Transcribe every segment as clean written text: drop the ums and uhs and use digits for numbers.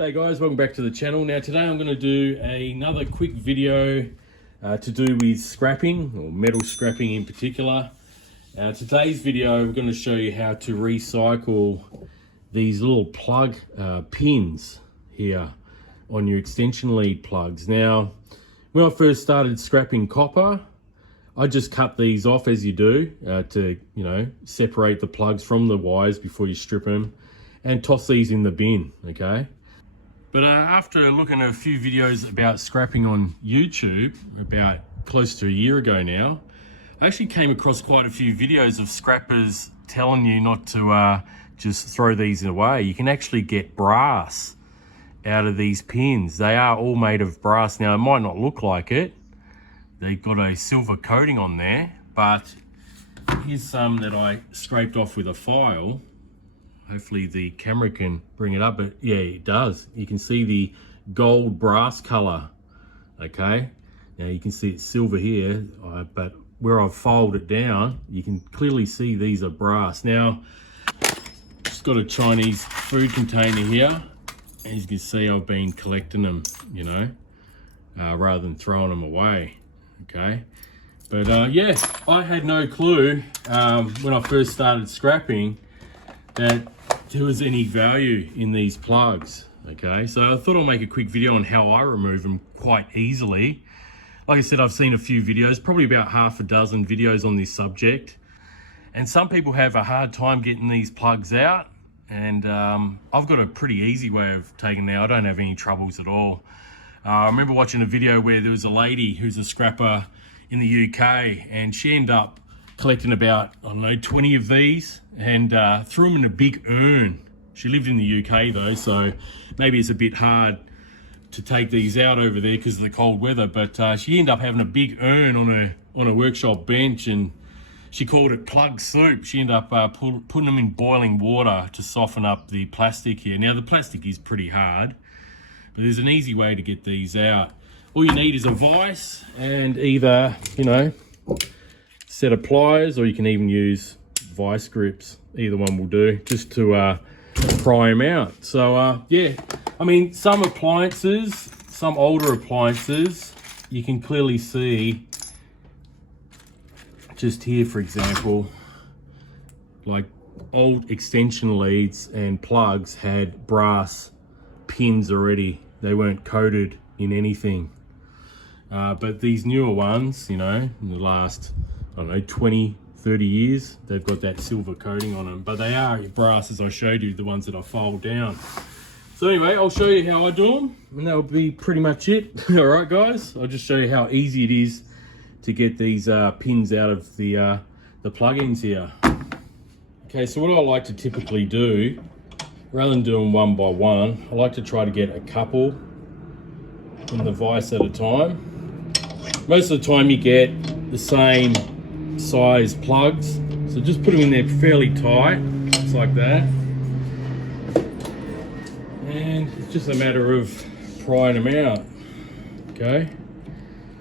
G'day guys, welcome back to the channel. Now today I'm going to do another quick video to do with scrapping, or metal scrapping in particular. Today's video I'm going to show you how to recycle these little plug pins here on your extension lead plugs. Now when I first started scrapping copper, I just cut these off as you do to separate the plugs from the wires before you strip them, and toss these in the bin, okay? But after looking at a few videos about scrapping on YouTube, about close to a year ago now, I actually came across quite a few videos of scrappers telling you not to just throw these away. You can actually get brass out of these pins. They are all made of brass. Now, it might not look like it. They've got a silver coating on there, but here's some that I scraped off with a file. Hopefully the camera can bring it up, but yeah, it does. You can see the gold brass color, okay? Now you can see it's silver here, but where I've filed it down, you can clearly see these are brass. Now, just got a Chinese food container here. As you can see, I've been collecting them, rather than throwing them away, okay? But yeah, I had no clue when I first started scrapping that there was any value in these plugs, okay? So I thought I'll make a quick video on how I remove them quite easily. Like I said, I've seen a few videos, probably about half a dozen videos on this subject, and some people have a hard time getting these plugs out, and I've got a pretty easy way of taking them out. I don't have any troubles at all. I remember watching a video where there was a lady who's a scrapper in the UK, and she ended up collecting about, 20 of these, and threw them in a big urn. She lived in the UK though, so maybe it's a bit hard to take these out over there because of the cold weather, but she ended up having a big urn on a workshop bench, and she called it plug soup. She ended up putting them in boiling water to soften up the plastic here. Now the plastic is pretty hard, but there's an easy way to get these out. All you need is a vise and either, set of pliers, or you can even use vice grips. Either one will do, just to pry them out. So yeah, I mean, some appliances, some older appliances, you can clearly see just here, for example, like old extension leads and plugs had brass pins already. They weren't coated in anything. But these newer ones, in the last, 20, 30 years, they've got that silver coating on them, but they are brass, as I showed you, the ones that I filed down. So anyway, I'll show you how I do them, and that'll be pretty much it. All right, guys, I'll just show you how easy it is to get these pins out of the plug-ins here. Okay, so what I like to typically do, rather than doing one by one, I like to try to get a couple in the vise at a time. Most of the time you get the same size plugs, so just put them in there fairly tight, just like that, and it's just a matter of prying them out. Okay,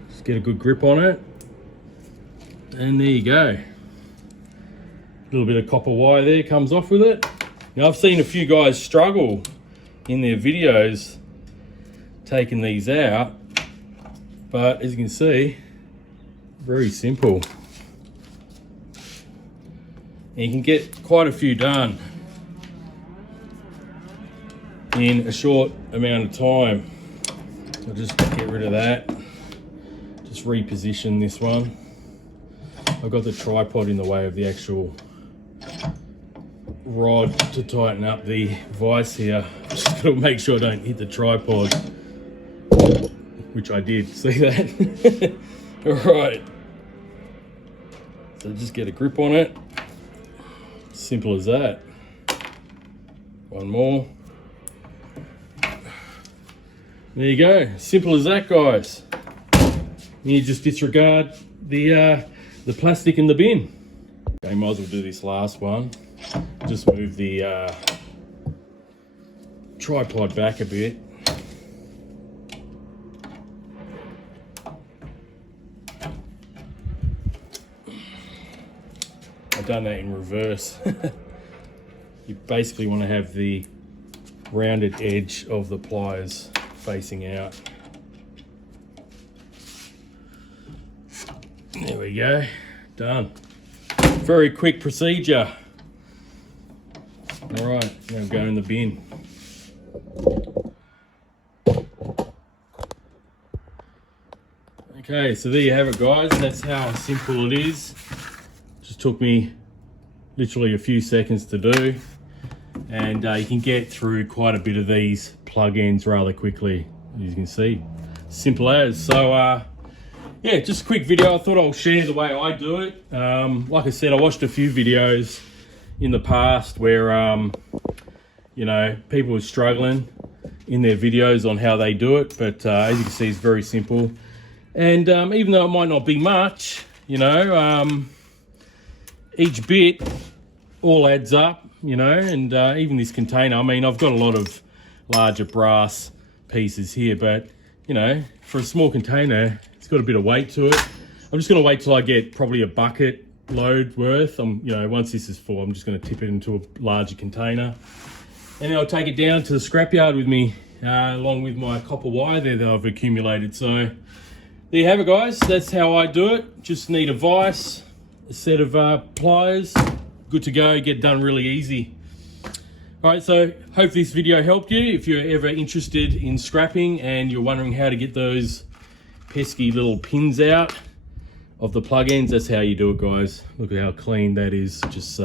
just get a good grip on it, and there you go. A little bit of copper wire there comes off with it. Now I've seen a few guys struggle in their videos taking these out, but as you can see, very simple. And you can get quite a few done in a short amount of time. I'll just get rid of that. Just reposition this one. I've got the tripod in the way of the actual rod to tighten up the vise here. Just gotta make sure I don't hit the tripod, which I did. See that? All right. So just get a grip on it. Simple as that. One more. There you go. Simple as that, guys. You just disregard the plastic in the bin. Okay, might as well do this last one. Just move the tripod back a bit. I've done that in reverse. You basically want to have the rounded edge of the pliers facing out. There we go, done. Very quick procedure. All right, now go in the bin. Okay, so there you have it, guys. That's how simple it is. Just took me literally a few seconds to do, and you can get through quite a bit of these plug-ins rather quickly, as you can see. Simple as. So yeah, just a quick video. I thought I'll share the way I do it. Like I said, I watched a few videos in the past where you know, people were struggling in their videos on how they do it, but as you can see, it's very simple. And even though it might not be much, you know, each bit all adds up, you know, and even this container, I mean, I've got a lot of larger brass pieces here, but, you know, for a small container, it's got a bit of weight to it. I'm just going to wait till I get probably a bucket load worth. You know, once this is full, I'm just going to tip it into a larger container. And then I'll take it down to the scrapyard with me, along with my copper wire there that I've accumulated. So there you have it, guys. That's how I do it. Just need a vise, a set of pliers, good to go, get done really easy. All right, so hope this video helped you. If you're ever interested in scrapping and you're wondering how to get those pesky little pins out of the plug-ins, that's how you do it, guys. Look at how clean that is. Just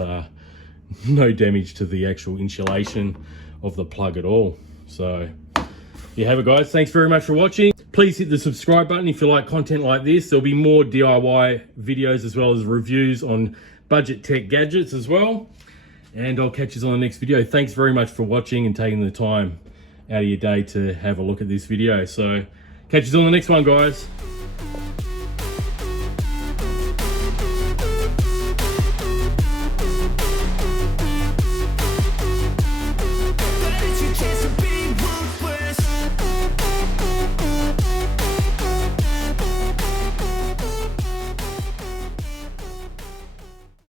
no damage to the actual insulation of the plug at all. So you have it, guys. Thanks very much for watching. Please hit the subscribe button if you like content like this. There'll be more DIY videos as well as reviews on budget tech gadgets as well. And I'll catch you on the next video. Thanks very much for watching and taking the time out of your day to have a look at this video. So catch you on the next one, guys.